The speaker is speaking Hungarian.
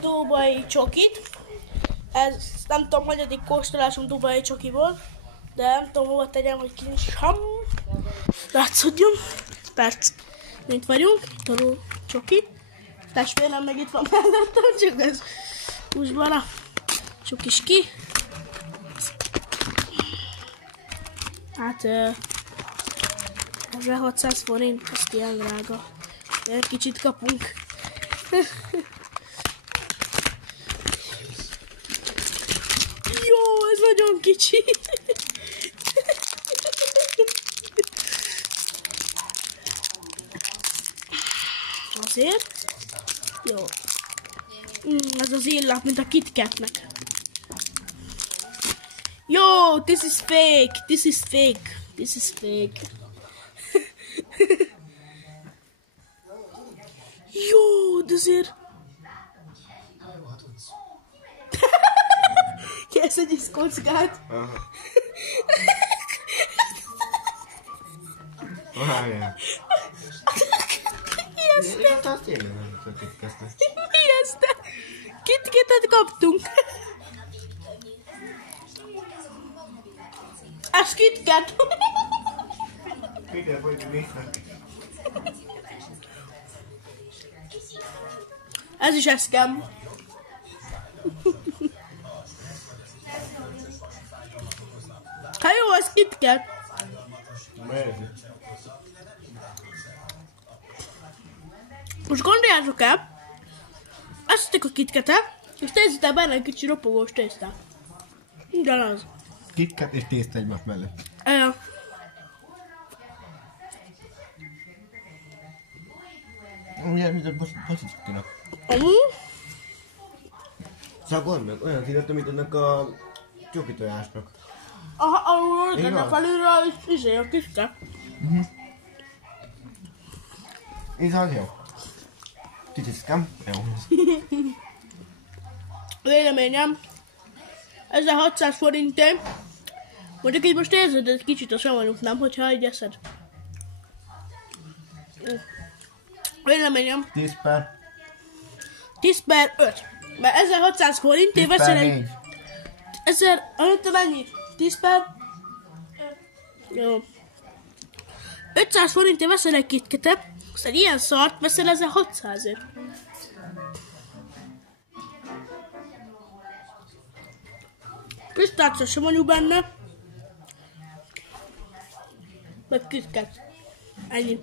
dubai csokit. Ez nem tudom, hanyadik kóstolásom dubai csokiból, de nem tudom, hova tegyem, hogy kinyissam. Látszódjon. Perc. Mint vagyunk, itt a csoki. Testvérem meg itt van mellettem, csak ez húsbara. Csukis ki. Hát 1600 forint, ez ilyen drága. Egy kicsit kapunk. Jó, ez nagyon kicsi. Azért. Jó. Ez az illat, mint a KitKatnek. Yo, this is fake. This is fake. This is fake. Jó, de azért... Kész egy kockát. Várjál. Mi ez te? KitKatet kaptunk. Ez KitKat. Ez is eszkem. Hát jó, ez KitKat. Most gondoljátok el, eszitek a KitKatet, és tészítek benne egy kicsi ropogós tésztát. Ugyanaz. KitKat és tészta egymás mellett. Ugye, mint a baszickinak. Szagold meg, olyan írtam, mint ennek a csoki tojásnak. Alul, ennek felülről is a KitKat. Ez az jó. Kicsit szkem? Jó. Véleményem, 1600 forintért. Mondjuk így most érzed egy kicsit a savanyút, nem, hogyha így eszed. Véleményem. 10 per 5. Mert 1600 forintért veszel egy... 1000... Előtte mennyi? 10 per... Jó. 500 forintért veszel egy KitKatet, aztán ilyen szart veszel 1600-ért. Pistációs savanyú benne. Meg KitKat. Ennyi.